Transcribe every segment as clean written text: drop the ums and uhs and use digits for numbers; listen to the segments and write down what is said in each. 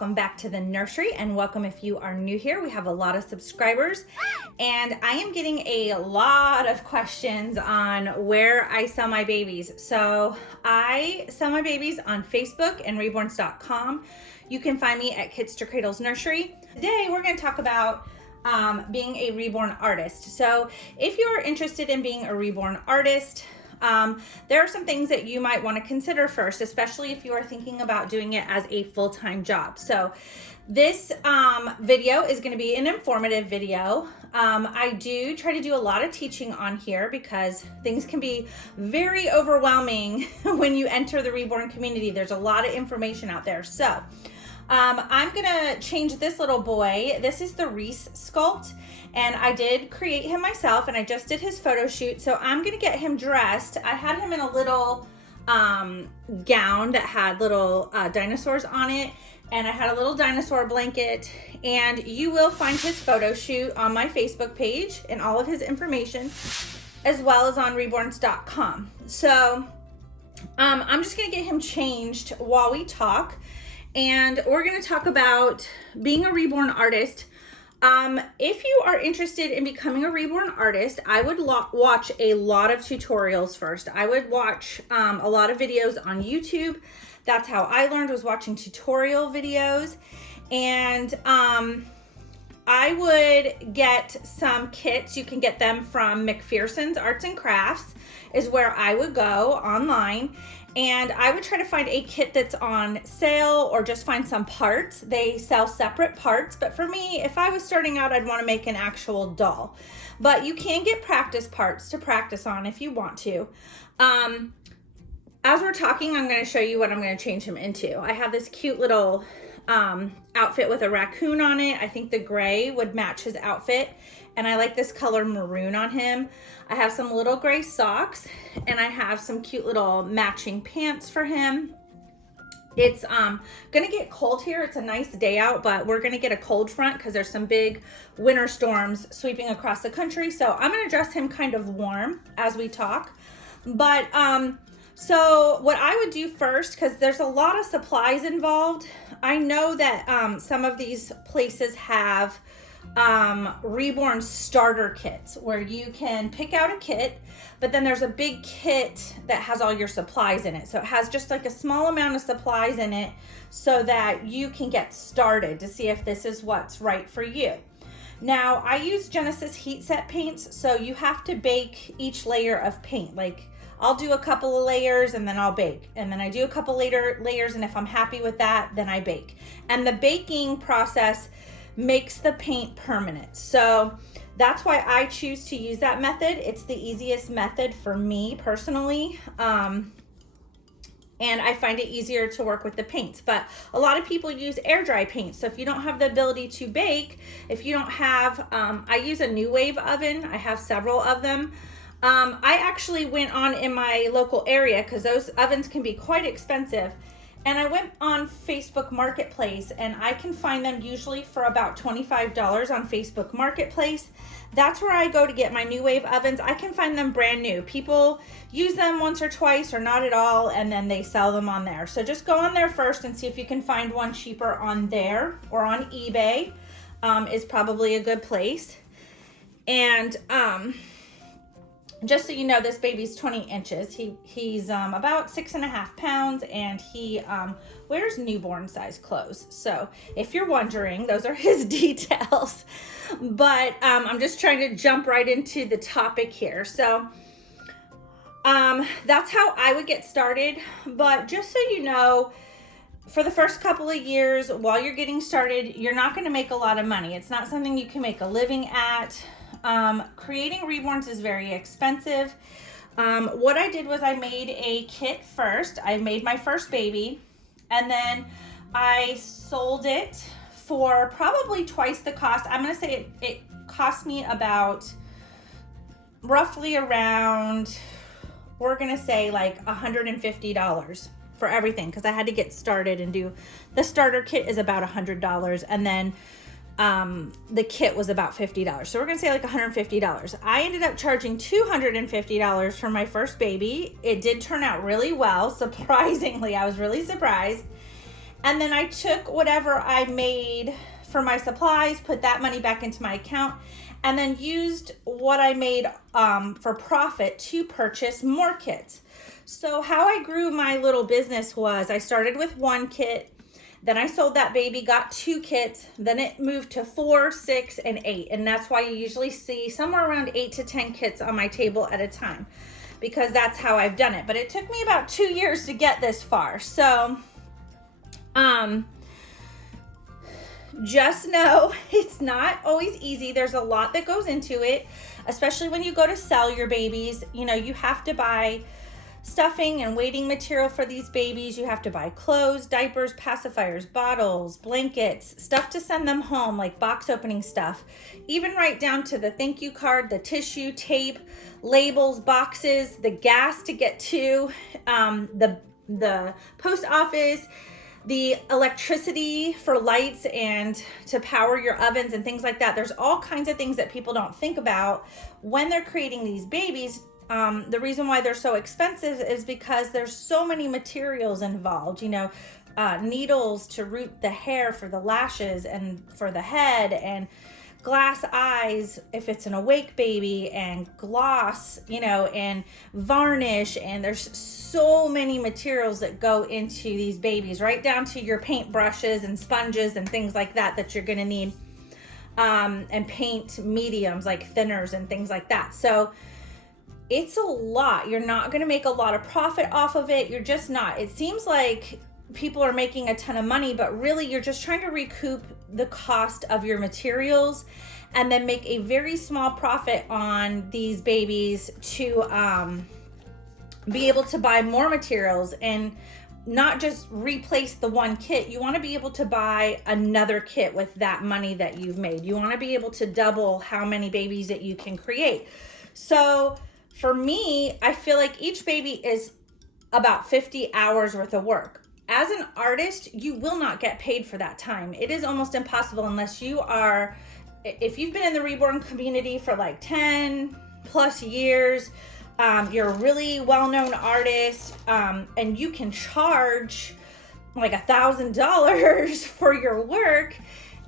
welcome back to the nursery, and welcome if you are new here. We have a lot of subscribers and I am getting a lot of questions on where I sell my babies. So I sell my babies on Facebook and reborns.com. You can find me at kitstokradlesnursery. Today we're going to talk about being a reborn artist. So if you're interested in being a reborn artist, there are some things that you might want to consider first, especially if you are thinking about doing it as a full-time job. So this video is going to be an informative video. I do try to do a lot of teaching on here because things can be very overwhelming when you enter the reborn community. There's a lot of information out there. So I'm gonna change this little boy. This is the Reese sculpt, and I did create him myself, and I just did his photo shoot. So I'm gonna get him dressed. I had him in a little gown that had little dinosaurs on it, and I had a little dinosaur blanket, and you will find his photo shoot on my Facebook page and all of his information, as well as on reborns.com. So I'm just gonna get him changed while we talk. And we're going to talk about being a reborn artist. If you are interested in becoming a reborn artist, I would watch a lot of tutorials first. I would watch a lot of videos on YouTube. That's how I learned, was watching tutorial videos. And I would get some kits. You can get them from McPherson's Arts and Crafts is where I would go online. And I would try to find a kit that's on sale or just find some parts. They sell separate parts, but for me, if I was starting out, I'd want to make an actual doll. But you can get practice parts to practice on if you want to. As we're talking, I'm going to show you what I'm going to change him into. I have this cute little outfit with a raccoon on it. I think the gray would match his outfit, and I like this color maroon on him. I have some little gray socks, and I have some cute little matching pants for him. It's gonna get cold here. It's a nice day out, but we're gonna get a cold front because there's some big winter storms sweeping across the country. So I'm gonna dress him kind of warm as we talk. But so what I would do first, because there's a lot of supplies involved. I know that some of these places have reborn starter kits where you can pick out a kit, but then there's a big kit that has all your supplies in it. So it has just like a small amount of supplies in it so that you can get started to see if this is what's right for you. Now, I use Genesis heat set paints, so you have to bake each layer of paint. Like, I'll do a couple of layers and then I'll bake. And then I do a couple later layers, and if I'm happy with that, then I bake. And the baking process makes the paint permanent. So that's why I choose to use that method. It's the easiest method for me personally. And I find it easier to work with the paints. But a lot of people use air dry paint. So if you don't have the ability to bake, if you don't have, I use a New Wave oven. I have several of them. I actually went on in my local area because those ovens can be quite expensive. And I went on Facebook Marketplace, and I can find them usually for about $25 on Facebook Marketplace. That's where I go to get my New Wave ovens. I can find them brand new. People use them once or twice or not at all, and then they sell them on there. So just go on there first and see if you can find one cheaper on there, or on eBay is probably a good place. And just so you know, this baby's 20 inches. He's about 6.5 pounds, and he wears newborn size clothes. So if you're wondering, those are his details. But I'm just trying to jump right into the topic here. So that's how I would get started. But just so you know, for the first couple of years while you're getting started, you're not going to make a lot of money. It's not something you can make a living at. Creating reborns is very expensive. What I did was I made a kit first. I made my first baby, and then I sold it for probably twice the cost. I'm going to say it cost me about roughly around, we're going to say like $150 for everything, because I had to get started and do the starter kit is about $100, and then the kit was about $50. So we're gonna say like $150. I ended up charging $250 for my first baby. It did turn out really well, surprisingly. I was really surprised. And then I took whatever I made for my supplies, put that money back into my account, and then used what I made for profit to purchase more kits. So how I grew my little business was I started with 1 kit, then I sold that baby, got 2 kits, then it moved to 4, 6, and 8. And that's why you usually see somewhere around 8 to 10 kits on my table at a time, because that's how I've done it. But it took me about 2 years to get this far. So, just know it's not always easy. There's a lot that goes into it, especially when you go to sell your babies. You know, you have to buy stuffing and waiting material for these babies. You have to buy clothes, diapers, pacifiers, bottles, blankets, stuff to send them home, like box opening stuff, even right down to the thank you card, the tissue, tape, labels, boxes, the gas to get to the post office, the electricity for lights and to power your ovens and things like that. There's all kinds of things that people don't think about when they're creating these babies. The reason why they're so expensive is because there's so many materials involved, you know, needles to root the hair for the lashes and for the head, and glass eyes if it's an awake baby, and gloss, you know, and varnish. And there's so many materials that go into these babies, right down to your paint brushes and sponges and things like that that you're going to need, and paint mediums like thinners and things like that. So it's a lot. You're not going to make a lot of profit off of it. You're just not. It seems like people are making a ton of money, but really you're just trying to recoup the cost of your materials and then make a very small profit on these babies to be able to buy more materials and not just replace the 1 kit. You want to be able to buy another kit with that money that you've made. You want to be able to double how many babies that you can create. So for me, I feel like each baby is about 50 hours worth of work. As an artist, you will not get paid for that time. It is almost impossible unless you are, if you've been in the Reborn community for like 10 plus years, you're a really well-known artist, and you can charge like $1,000 for your work,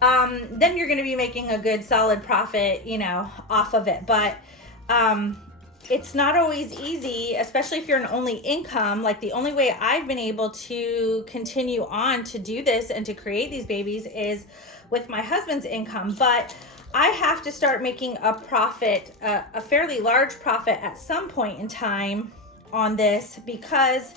then you're going to be making a good solid profit, you know, off of it. But it's not always easy, especially if you're an only income. Like, the only way I've been able to continue on to do this and to create these babies is with my husband's income. But I have to start making a profit, a fairly large profit at some point in time on this, because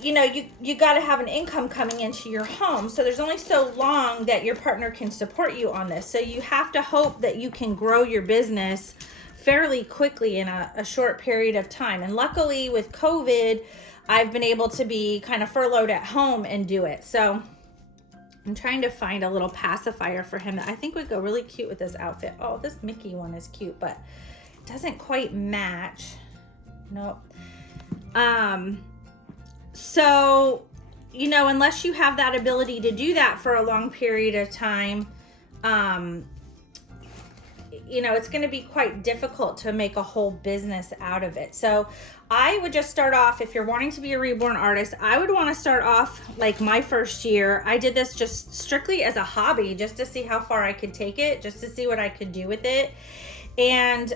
you know, you got to have an income coming into your home. So there's only so long that your partner can support you on this. So you have to hope that you can grow your business fairly quickly in a short period of time. And luckily with COVID, I've been able to be kind of furloughed at home and do it. So I'm trying to find a little pacifier for him that I think would go really cute with this outfit. Oh, this Mickey one is cute, but it doesn't quite match. Nope. So, you know, unless you have that ability to do that for a long period of time, you know, it's going to be quite difficult to make a whole business out of it. So I would just start off, if you're wanting to be a reborn artist, I would want to start off like my first year. I did this just strictly as a hobby, just to see how far I could take it, just to see what I could do with it. And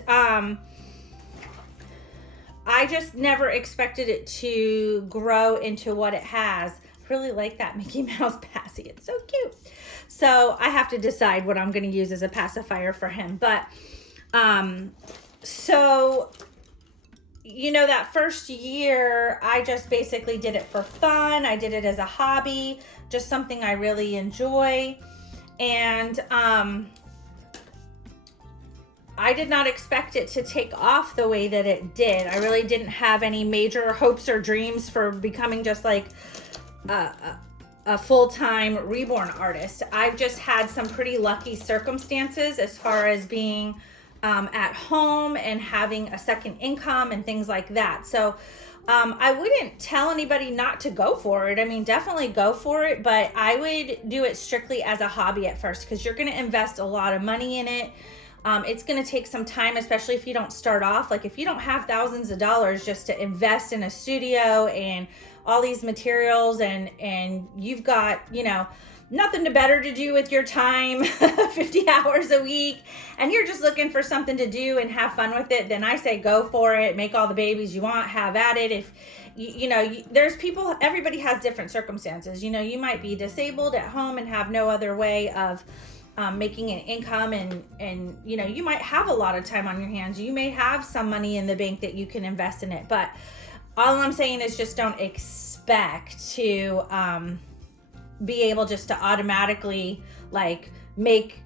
I just never expected it to grow into what it has. I really like that Mickey Mouse Passy. It's so cute. So I have to decide what I'm going to use as a pacifier for him. But so, you know, that first year, I just basically did it for fun. I did it as a hobby, just something I really enjoy. And I did not expect it to take off the way that it did. I really didn't have any major hopes or dreams for becoming just like a full-time reborn artist. I've just had some pretty lucky circumstances as far as being at home and having a second income and things like that. So I wouldn't tell anybody not to go for it. I mean, definitely go for it, but I would do it strictly as a hobby at first, because you're going to invest a lot of money in it. It's going to take some time, especially if you don't start off. Like, if you don't have thousands of dollars just to invest in a studio and all these materials, and you've got, you know, nothing better to do with your time, 50 hours a week, and you're just looking for something to do and have fun with it, then I say go for it. Make all the babies you want, have at it. If you know, there's people, everybody has different circumstances. You know, you might be disabled at home and have no other way of making an income, and you know, you might have a lot of time on your hands. You may have some money in the bank that you can invest in it, but all I'm saying is just don't expect to be able just to automatically like make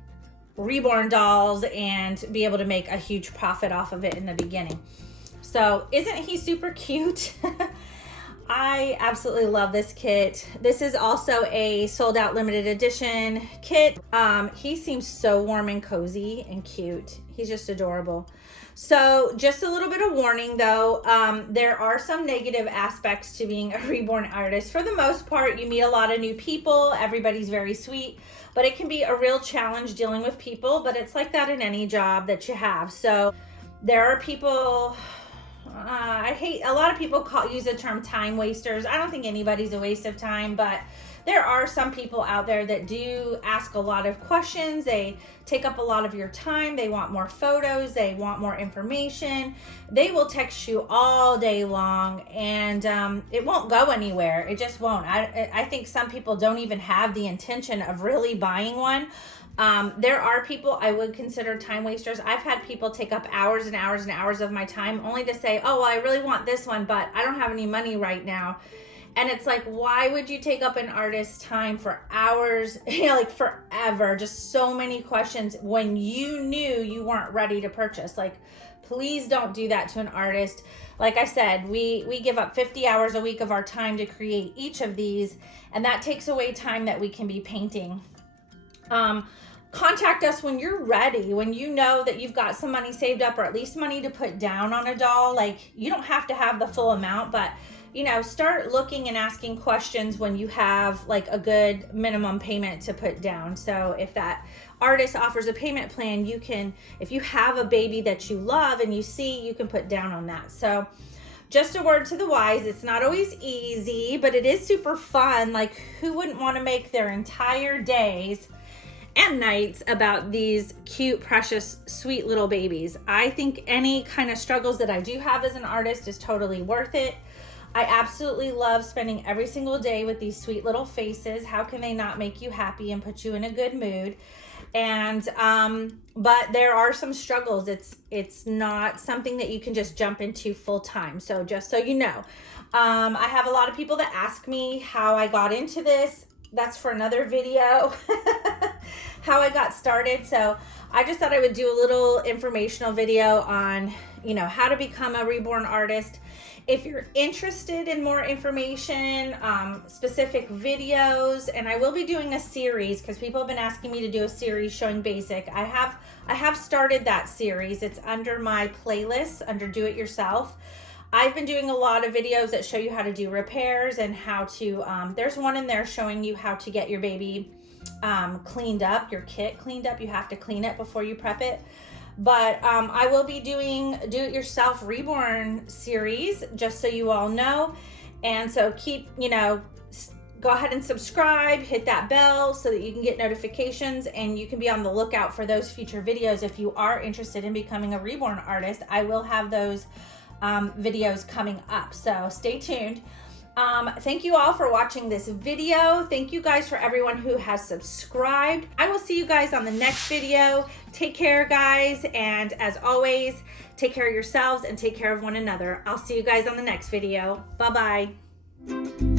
reborn dolls and be able to make a huge profit off of it in the beginning. So isn't he super cute? I absolutely love this kit. This is also a sold out limited edition kit. He seems so warm and cozy and cute. He's just adorable. So just a little bit of warning though, there are some negative aspects to being a reborn artist. For the most part, you meet a lot of new people. Everybody's very sweet, but it can be a real challenge dealing with people, but it's like that in any job that you have. So there are people, I hate, a lot of people use the term time wasters. I don't think anybody's a waste of time, but there are some people out there that do ask a lot of questions. They take up a lot of your time. They want more photos. They want more information. They will text you all day long, and it won't go anywhere. It just won't. I think some people don't even have the intention of really buying one. There are people I would consider time wasters. I've had people take up hours and hours and hours of my time only to say, oh, well, I really want this one, but I don't have any money right now. And it's like, why would you take up an artist's time for hours, you know, like forever, just so many questions when you knew you weren't ready to purchase? Like, please don't do that to an artist. Like I said, we give up 50 hours a week of our time to create each of these, and that takes away time that we can be painting. Contact us when you're ready, when you know that you've got some money saved up, or at least money to put down on a doll. Like, you don't have to have the full amount, but you know, start looking and asking questions when you have like a good minimum payment to put down. So if that artist offers a payment plan, you can, if you have a baby that you love and you see, you can put down on that. So just a word to the wise, it's not always easy, but it is super fun. Like, who wouldn't want to make their entire days and nights about these cute, precious, sweet little babies? I think any kind of struggles that I do have as an artist is totally worth it. I absolutely love spending every single day with these sweet little faces. How can they not make you happy and put you in a good mood? And but there are some struggles. It's not something that you can just jump into full time. So just so you know, I have a lot of people that ask me how I got into this. That's for another video, how I got started. So I just thought I would do a little informational video on, you know, how to become a reborn artist. If you're interested in more information, specific videos, and I will be doing a series because people have been asking me to do a series showing basic. I have started that series. It's under my playlist under Do It Yourself. I've been doing a lot of videos that show you how to do repairs and how to, there's one in there showing you how to get your baby cleaned up, your kit cleaned up. You have to clean it before you prep it. But I will be doing Do It Yourself Reborn series, just so you all know. And so keep, you know, go ahead and subscribe, hit that bell so that you can get notifications, and you can be on the lookout for those future videos. If you are interested in becoming a reborn artist, I will have those videos coming up, so stay tuned. Thank you all for watching this video. Thank you guys for everyone who has subscribed. I will see you guys on the next video. Take care, guys, and as always, take care of yourselves and take care of one another. I'll see you guys on the next video. Bye-bye.